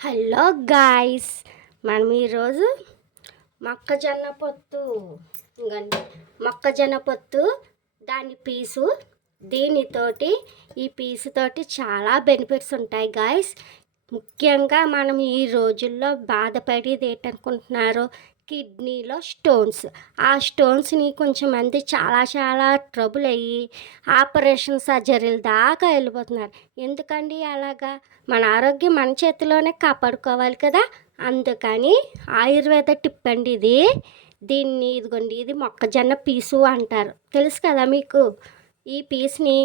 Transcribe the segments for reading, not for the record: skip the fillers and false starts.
Hello guys, మనం ఈరోజు మొక్కజొన్న పొత్తు ఇంకండి మొక్కజొన్న పొత్తు దాని పీసు దీనితోటి ఈ పీసుతోటి చాలా బెనిఫిట్స్ ఉంటాయి గాయ్స్. ముఖ్యంగా మనం ఈ రోజుల్లో బాధపడేది ఏంటనుకుంటున్నారో, కిడ్నీలో స్టోన్స్. ఆ స్టోన్స్ని కొంచెం మంది చాలా చాలా ట్రబుల్ అయ్యి ఆపరేషన్ సర్జరీల దాకా వెళ్ళిపోతున్నారు. ఎందుకండి అలాగా? మన ఆరోగ్యం మన చేతిలోనే కాపాడుకోవాలి కదా. అందుకని ఆయుర్వేద టిప్ అండి ఇది. దీన్ని ఇదిగోండి, ఇది మొక్కజొన్న పీసు అంటారు, తెలుసు కదా మీకు. ఈ పీస్ని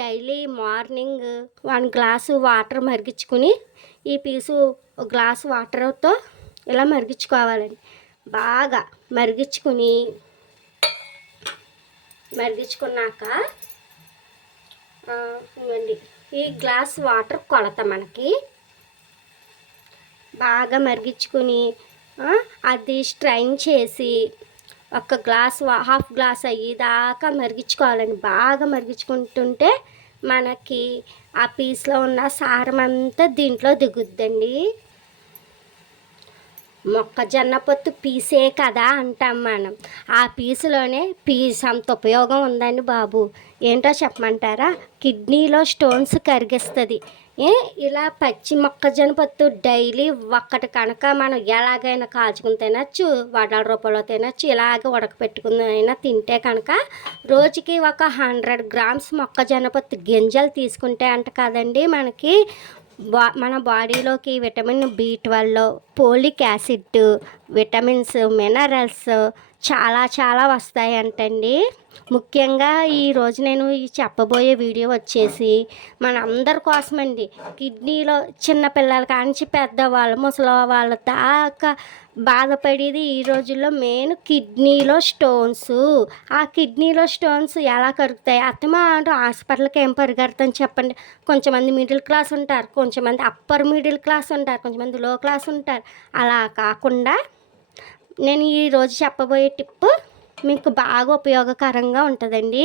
డైలీ మార్నింగ్ 1 గ్లాసు వాటర్ మరిగించుకుని ఈ పీసు ఒక గ్లాసు వాటర్తో ఇలా మరిగించుకోవాలండి. బాగా మరిగించుకున్నాక ఇవ్వండి, ఈ గ్లాస్ వాటర్ కొలత మనకి. బాగా మరిగించుకుని అది స్ట్రైన్ చేసి ఒక గ్లాస్ హాఫ్ గ్లాస్ అయ్యేదాకా మరిగించుకోవాలండి. బాగా మరిగించుకుంటుంటే మనకి ఆ పీస్లో ఉన్న సారం అంతా దీంట్లో దిగుద్దండి. మొక్కజొన్న పొత్తు పీసే కదా అంటాం మనం. ఆ పీసులోనే పీస్ అంత ఉపయోగం ఉందండి బాబు. ఏంటో చెప్పమంటారా? కిడ్నీలో స్టోన్స్ కరిగిస్తుంది. ఇలా పచ్చి మొక్కజొన్న పొత్తు డైలీ ఒక్కటి కనుక మనం ఎలాగైనా కాల్చుకుని తినచ్చు, వడల రూపంలో తినచ్చు, ఇలాగ ఉడకపెట్టుకుని అయినా తింటే కనుక రోజుకి ఒక 100 గ్రామ్స్ మొక్కజొన్న పొత్తు గింజలు తీసుకుంటే అంట కదండి మనకి మన బాడీలోకి vitamin B12, folic acid, vitamins, minerals చాలా చాలా వస్తాయంటండి. ముఖ్యంగా ఈరోజు నేను ఈ చెప్పబోయే వీడియో వచ్చేసి మన అందరి కోసమండి. కిడ్నీలో చిన్నపిల్లల కానించి పెద్దవాళ్ళు, ముసలి వాళ్ళ దాకా బాధపడేది ఈ రోజుల్లో మెయిన్ కిడ్నీలో స్టోన్స్. ఆ కిడ్నీలో స్టోన్స్ ఎలా కరుగుతాయి? అత్తమా అంటూ హాస్పిటల్కి ఏం పరిగెడతాను చెప్పండి. కొంచెమంది మిడిల్ క్లాస్ ఉంటారు, కొంచెమంది అప్పర్ మిడిల్ క్లాస్ ఉంటారు, కొంచెమంది లో క్లాస్ ఉంటారు. అలా కాకుండా నేను ఈరోజు చెప్పబోయే టిప్పు మీకు బాగా ఉపయోగకరంగా ఉంటుందండి.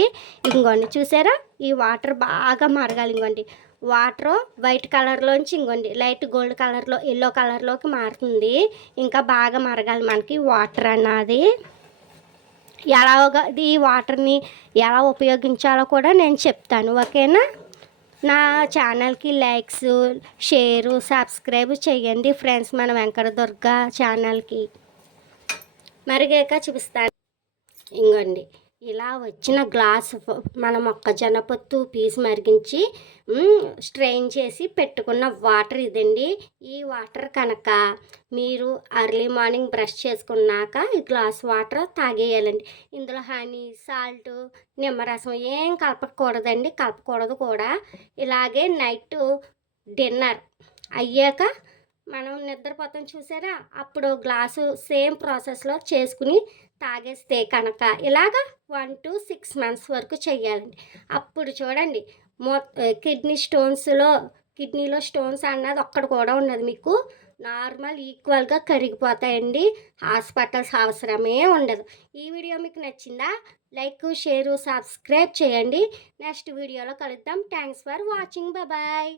ఇంకోండి, చూసారా? ఈ వాటర్ బాగా మరగాలి. ఇంకోండి, వాటర్ వైట్ కలర్లోంచి ఇంకోండి లైట్ గోల్డ్ కలర్లో, ఎల్లో కలర్లోకి మారుతుంది. ఇంకా బాగా మరగాలి మనకి వాటర్ అన్నది. ఎలాగ ఈ వాటర్ని ఎలా ఉపయోగించాలో కూడా నేను చెప్తాను, ఓకేనా? నా ఛానల్కి లైక్స్, షేరు, సబ్స్క్రైబ్ చేయండి ఫ్రెండ్స్. మన వెంకట దుర్గా ఛానల్కి మరిగాక చూపిస్తాను. ఇంకోండి, ఇలా వచ్చిన గ్లాస్ మన మొక్కజొన్న పొత్తు పీసు మరిగించి స్ట్రెయిన్ చేసి పెట్టుకున్న వాటర్ ఇదండి. ఈ వాటర్ కనుక మీరు అర్లీ మార్నింగ్ బ్రష్ చేసుకున్నాక ఈ గ్లాస్ వాటర్ తాగేయాలండి. ఇందులో హనీ, సాల్ట్, నిమ్మరసం ఏం కలపకూడదండి, కలపకూడదు కూడా. ఇలాగే నైట్ డిన్నర్ అయ్యాక మనం నిద్రపోతాం చూసారా, అప్పుడు గ్లాసు సేమ్ ప్రాసెస్లో చేసుకుని తాగేస్తే కనుక ఇలాగా 1 to 6 months వరకు చెయ్యాలండి. అప్పుడు చూడండి, కిడ్నీలో స్టోన్స్ అన్నది ఒక్కటి కూడా ఉన్నది మీకు నార్మల్ ఈక్వల్గా కరిగిపోతాయండి. హాస్పిటల్స్ అవసరమే ఉండదు. ఈ వీడియో మీకు నచ్చిందా? లైక్, షేరు, సబ్స్క్రైబ్ చేయండి. నెక్స్ట్ వీడియోలో కలుద్దాం. Thanks for watching. బాయ్.